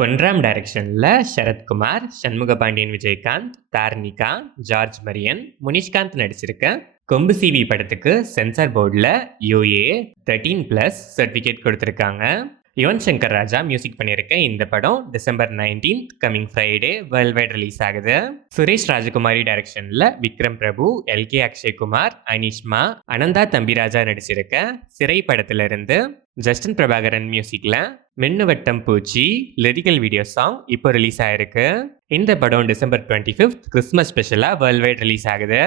பொன்ராம் டைரக்ஷன்ல சரத்குமார், சண்முகபாண்டியன், விஜயகாந்த், தார்னிகா, ஜார்ஜ் மரியன், முனிஷ்காந்த் நடிச்சிருக்க கொம்பு சிவி படத்துக்கு சென்சார் போர்டில் UA 13+ சர்டிஃபிகேட் கொடுத்துருக்காங்க. யுவன் சங்கர் ராஜா மியூசிக் பண்ணியிருக்க இந்த படம் December 19th coming Friday world wide release ஆகுது. சுரேஷ் ராஜகுமாரி டைரக்ஷன்ல விக்ரம் பிரபு, LK அக்ஷய்குமார், அனிஷ்மா, அனந்தா தம்பிராஜா நடிச்சிருக்க சிறை படத்துல இருந்து ஜஸ்டின் பிரபாகரன் மியூசிக்ல மின்னுவட்டம் பூச்சி லிரிக்கல் வீடியோ சாங் இப்போ ரிலீஸ் ஆயிருக்கு. இந்த படம் டிசம்பர் 25th கிறிஸ்மஸ் ஸ்பெஷலா வேர்ல்ட் வைட் ரிலீஸ் ஆகுது.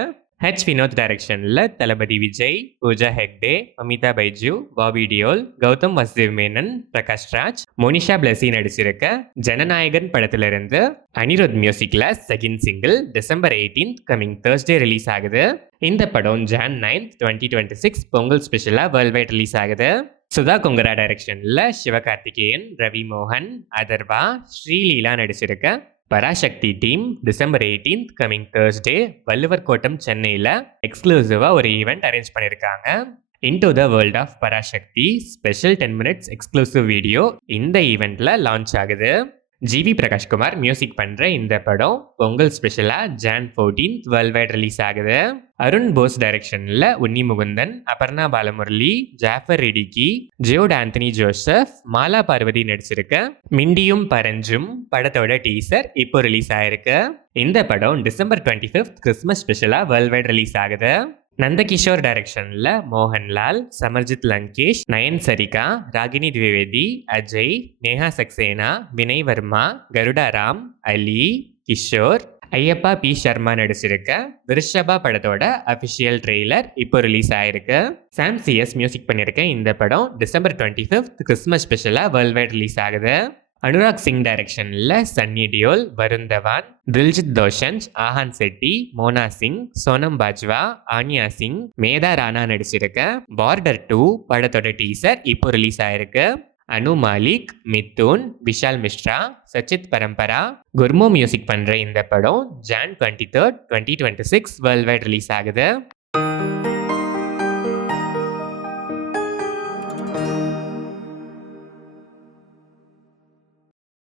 வினோத் டைரக்ஷன்ல தளபதி விஜய், பூஜா ஹெக்டே, அமிதா பைஜு, பாபி டியோல், கௌதம் வசுதேவ் மேனன், பிரகாஷ் ராஜ், மோனிஷா பிளஸி நடிச்சிருக்க ஜனநாயகன் படத்துல இருந்து அனிருத் மியூசிக்ல second single December 18th coming Thursday release ஆகுது. இந்த படம் Jan 9th 2026 பொங்கல் ஸ்பெஷலா வேர்ல்ட் வைட் ரிலீஸ் ஆகுது. சுதா கொங்கரா டைரக்ஷன்ல சிவகார்த்திகேயன், ரவி மோகன், அதர்வா, ஸ்ரீலீலா நடிச்சிருக்க Parasakthi team December 18th coming Thursday Valluvar Kottam சென்னையில் எக்ஸ்க்ளூசிவாக ஒரு ஈவெண்ட் அரேஞ்ச் பண்ணியிருக்காங்க. Into the world of Parasakthi special 10 minutes exclusive video இந்த ஈவெண்ட்டில் லான்ச் ஆகுது. GV பிரகாஷ்குமார் மியூசிக் பண்ணுற இந்த படம் பொங்கல் ஸ்பெஷலாக Jan 14th world wide release ஆகுது. அருண் போஸ் டைரக்ஷனில் உன்னி முகுந்தன், அபர்ணா பாலமுரளி, ஜாஃபர் ரிடிக்கி, ஜியோட் ஆந்தனி ஜோசப், மாலா பார்வதி நடிச்சிருக்க மிண்டியும் பரஞ்சும் படத்தோட டீசர் இப்போ ரிலீஸ் ஆயிருக்கு. இந்த படம் டிசம்பர் 25th கிறிஸ்மஸ் ஸ்பெஷலாக வேர்ல்ட் வைட் ரிலீஸ் ஆகுது. நந்தகிஷோர் டைரக்ஷன்ல மோகன்லால், சமர்ஜித் லங்கேஷ், நயன் சரிகா, ராகினி திவேதி, அஜய், நேஹா சக்சேனா, வினய் வர்மா, கருடா ராம், அலி, கிஷோர், ஐயப்பா பி சர்மா நடிச்சிருக்க விருஷபா படத்தோட அபிஷியல் ட்ரெய்லர் இப்போ ரிலீஸ் ஆயிருக்கு. சாம் CS மியூசிக் பண்ணியிருக்க இந்த படம் டிசம்பர் 25th கிறிஸ்மஸ் ஸ்பெஷலா வேர்ல்ட் வைட் ரிலீஸ் ஆகுது. அனுராக் சிங் டைரக்ஷன்ல சன்னி டியோல், வருண் தவான், தில்ஜித் தோஷன்ஸ், ஆஹான் செட்டி, மோனா சிங், சோனம் பாஜ்வா, ஆனியா சிங், மேதா ராணா நடிச்சிருக்க பார்டர் 2 படத்தோட டீசர் இப்போ ரிலீஸ் ஆயிருக்கு. அனு மாலிக், மித்துன், விஷால் மிஸ்ரா, சச்சித் பரம்பரா, குர்மோ மியூசிக் பண்ற இந்த படம் Jan 23rd 2026 world wide release ஆகுது.